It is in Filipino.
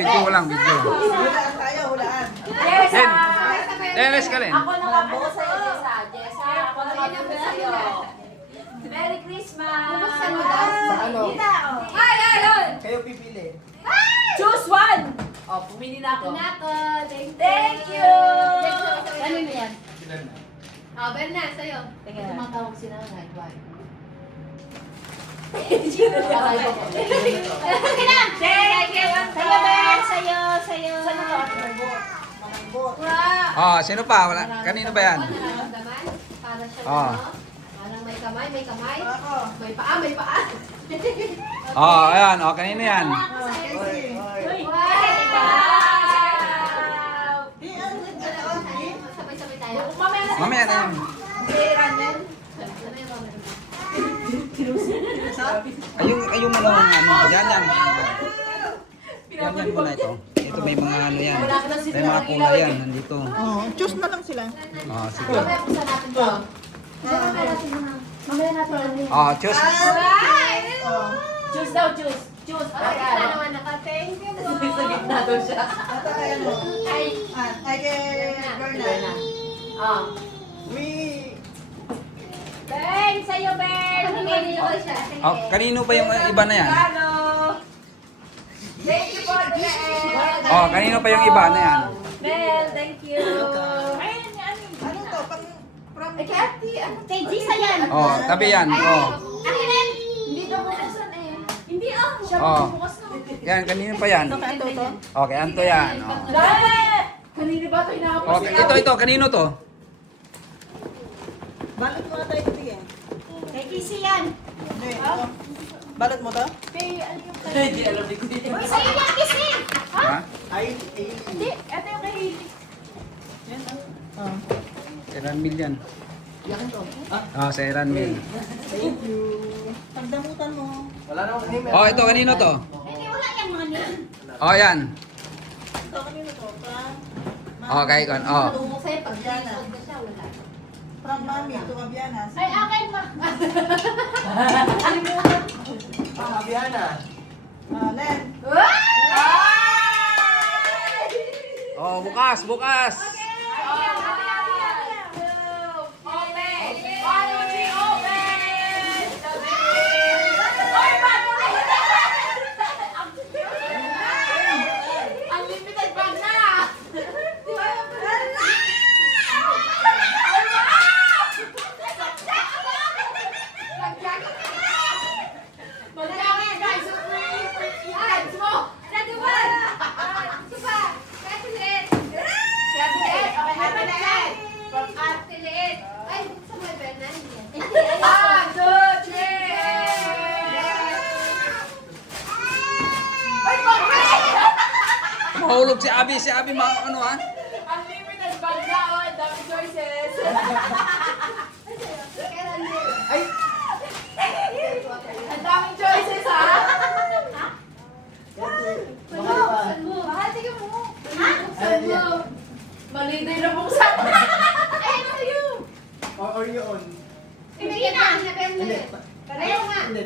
video lang, video. Hulaan tayo, hulaan. Jen, Teles ka rin. Ako nakabuo sa'yo, Jessa. Jessa, ako nakabuo sa'yo. Merry Christmas! Buksan mo daw. Sa ano? Ay, ayun! Kayo pipili. Choose one! Oh, pumili na ako. Thank you! Kanino yan? Oh, Ben na, sa'yo. Teka. Tumatawag si nanay. Why? Thank you! Sa'yo, Ben! Sa'yo! Saan ito? Malambot. Wow! Oh, sino pa? Wala. Kanino ba yan? Nararamdaman? Para siyang Ah. ano? Parang may kamay, may kamay. Ako. May paa, may paa. Oh, ayan. Oh, kanino yan? Casey. Wow! Di, ano, di. Sabay-sabay tayo. Mamaya na. Mamaya na yan. Sabay mo. Ayun mo lang. Ano, yan, yan. Yan, yan muna ito. Ito may mga ano yan. May mga kulay yan. Nandito. Oh, choose na lang sila. Oh, sige. Mamaya buksan natin to. Mamaya natin. Oh, choose. Oh, Choose daw, choose. Choose. Ay, na naman naka-thank you po. Sa gitna daw siya. ito kay ano? Ay, Ay, kay Berna. Ah. We. Ben, sa'yo, Ben! pumili ko siya. Oh, kanino pa yung iba na yan? Hello! Thank you for the end! Oh, kanino pa yung iba na yan? Bel, thank you! Ano to? Pang from Ay, Kathy, ano? Kay Gisa yan! Oh, tabi yan. Oh. Akin rin! Hindi na buksan eh. Hindi ah! Siya Oh. bukas na. Yan, kanino pa yan? Ito to? Okay, Anto yan. Oh. Dali! Kanina ba ito hinahapos? Okay, ito, kanino to? Balot mo na tayo bibigyan. Kay Gisa yan! Hindi, ito. Balot mo to? Kay, ano yung kay... Uy, sa'yo yan, Gisa! Ha? Ay, Hindi, ito yung kay Hailey. Yan, oh. Si Ranmil yan. Oh, si Ranmil. Thank you. Pagdamutan mo. Oh, ito, kanino to? Hindi, wala yan mga name. Oh, yan. Ito kanino to? Oh, kay Kon. Oh. Tumok sa'yo pag nalipod na siya, wala. From Mami to Abiana. Ay, akin ma. Len. Oh, bukas, bukas. Unlimited bag na! Mag-jacket guys! So free ads mo! Ready one! Ito pa! Ate Liit! Ate Liit! Okay, Ate Liit! From Ate Liit! Ay, sa may pena, hindi. 1, 2, 3! Ay, bakit? Mahulog si Abi, ano ha? Unlimited bag na, oh, ang dami choices. Ay, Ang daming choices, ha? Bahati ka mo. Buksan mo. Mali na yung nabuksan. Ay, ano sa'yo? or you on? Ibigyan na. Ibigyan na. Ayaw nga. Hindi.